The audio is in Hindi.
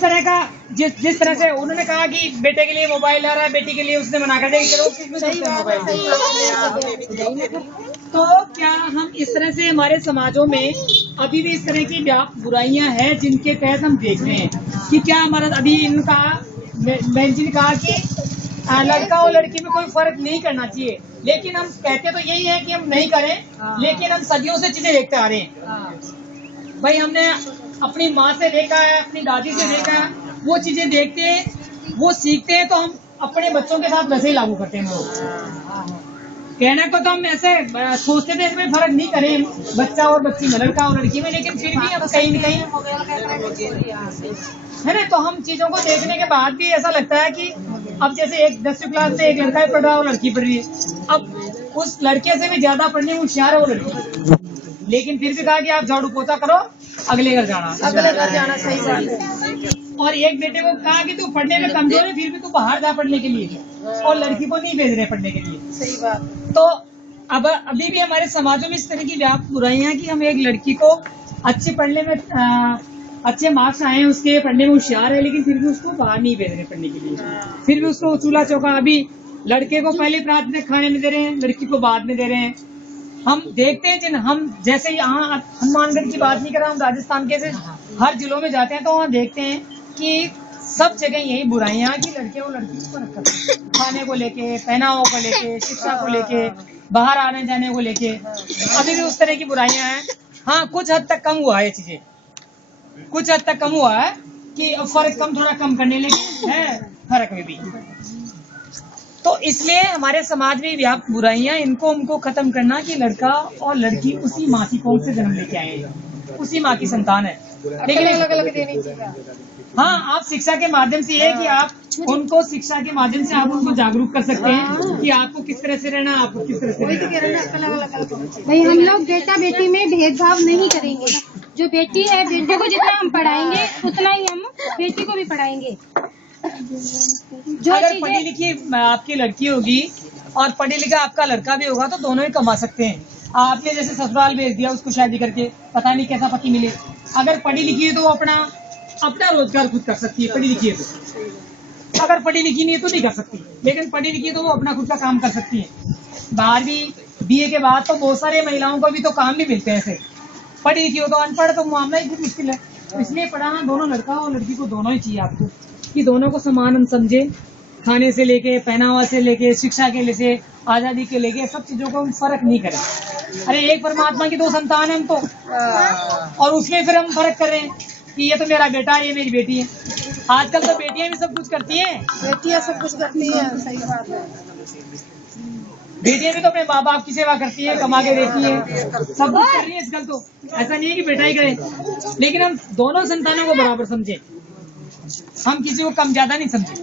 उस तरह का जिस तरह से उन्होंने कहा कि बेटे के लिए मोबाइल आ रहा है, बेटी के लिए उसने मना कर दिया मोबाइल। तो क्या हम इस तरह से हमारे समाजों में अभी भी इस तरह की बुराइयां हैं जिनके तहत हम देख रहे हैं कि क्या हमारा अभी इनका बहन जी ने कहा कि लड़का और लड़की में कोई फर्क नहीं करना चाहिए, लेकिन हम कहते तो यही है कि हम नहीं करें, लेकिन हम सदियों से चीजें देखते आ रहे हैं। भाई हमने अपनी माँ से देखा है, अपनी दादी से देखा है, वो चीजें देखते हैं, वो सीखते हैं, तो हम अपने बच्चों के साथ वैसे ही लागू करते हैं। कहने को तो हम ऐसे सोचते थे इसमें फर्क नहीं करें बच्चा और बच्ची में, लड़का और लड़की में, लेकिन फिर भी हम कहीं न कहीं है ना, तो हम चीजों को देखने के बाद भी ऐसा लगता है कि अब जैसे एक 10वीं क्लास में एक लड़का पढ़ रहा है और लड़की पढ़ रही है, अब उस लड़के से भी ज्यादा पढ़ने में होशियार है वो लड़की, लेकिन फिर भी कहा कि आप झाड़ू पोछा करो, अगले घर जाना। सही बात है। और एक बेटे को कहा कि तू पढ़ने में कमजोर है, फिर भी तू बाहर जा पढ़ने के लिए, और लड़की को नहीं भेज रहे पढ़ने के लिए। सही बात। तो अब अभी भी हमारे समाजों में इस तरह की व्याप्त बुराइयां कि हम एक लड़की को अच्छे पढ़ने में अच्छे मार्क्स आए हैं, उसके पढ़ने में होशियार है, लेकिन फिर भी उसको बाहर नहीं भेज रहे पढ़ने के लिए, फिर भी उसको चूल्हा चौका, अभी लड़के को पहले प्राथमिक खाने में दे रहे हैं, लड़की को बाद में दे रहे हैं। हम देखते हैं हम जैसे यहाँ हनुमानगढ़ की बात नहीं कर रहा, हम राजस्थान के से हर जिलों में जाते हैं तो वहाँ देखते हैं कि सब जगह यही बुराइयां कि लड़के और लड़की को फर्क करते हैं, खाने को लेके, पहनावों को लेके, शिक्षा को लेके, बाहर आने जाने को लेके, अभी भी उस तरह की बुराइयां हैं। हाँ, कुछ हद तक कम हुआ है, चीजें कुछ हद तक कम हुआ है कि फर्क थोड़ा कम करने लगे है फर्क में भी। तो इसलिए हमारे समाज में व्याप्त बुराइयां, इनको हमको खत्म करना कि लड़का और लड़की उसी माँ की कोख से जन्म लेके आए हैं, उसी माँ की संतान है, लेकिन अलग अलग देनी चाहिए। हाँ, आप शिक्षा के माध्यम से ये कि आप उनको शिक्षा के माध्यम से आप उनको जागरूक कर सकते हैं कि आपको किस तरह से रहना, आपको किस तरह से रहना। भाई हम लोग बेटा बेटी में भेदभाव नहीं करेंगे, जो बेटी है बेटे को जितना हम पढ़ाएंगे उतना ही हम बेटी को भी पढ़ाएंगे। जो अगर पढ़ी लिखी आपकी लड़की होगी और पढ़ी लिखा आपका लड़का भी होगा तो दोनों ही कमा सकते हैं। आपने जैसे ससुराल भेज दिया उसको शादी करके, पता नहीं कैसा पति मिले। अगर पढ़ी लिखी है तो वो अपना रोजगार खुद कर सकती है, पढ़ी लिखी है तो। अगर पढ़ी लिखी नहीं है तो नहीं कर सकती, लेकिन पढ़ी लिखी है तो वो अपना खुद का काम कर सकती है। बाहर भी बीए के बाद तो बहुत सारे महिलाओं को भी तो काम भी मिलते हैं ऐसे, पढ़ी लिखी हो तो अनपढ़ तो मामला ही बहुत मुश्किल है। तो इसलिए पढ़ाना दोनों लड़का और लड़की को दोनों ही चाहिए आपको, कि दोनों को समान हम समझे, खाने से लेके, पहनावा से लेके, शिक्षा के लिए, आजादी के लेके, सब चीजों को हम फर्क नहीं करें। अरे एक परमात्मा की 2 संतान है हम तो, और उसमें फिर हम फर्क कर रहे हैं कि ये तो मेरा बेटा है, ये मेरी बेटी है। आजकल तो बेटियां भी सब कुछ करती हैं, बेटियां सब कुछ करती है। सही बात है। बेटियां भी तो अपने माँ बाप की सेवा करती है, कमा के देती है, सब कुछ कर रही है आजकल। तो ऐसा नहीं है कि बेटा ही करे, लेकिन हम दोनों संतानों को बराबर समझे, हम किसी को कम ज्यादा नहीं समझे।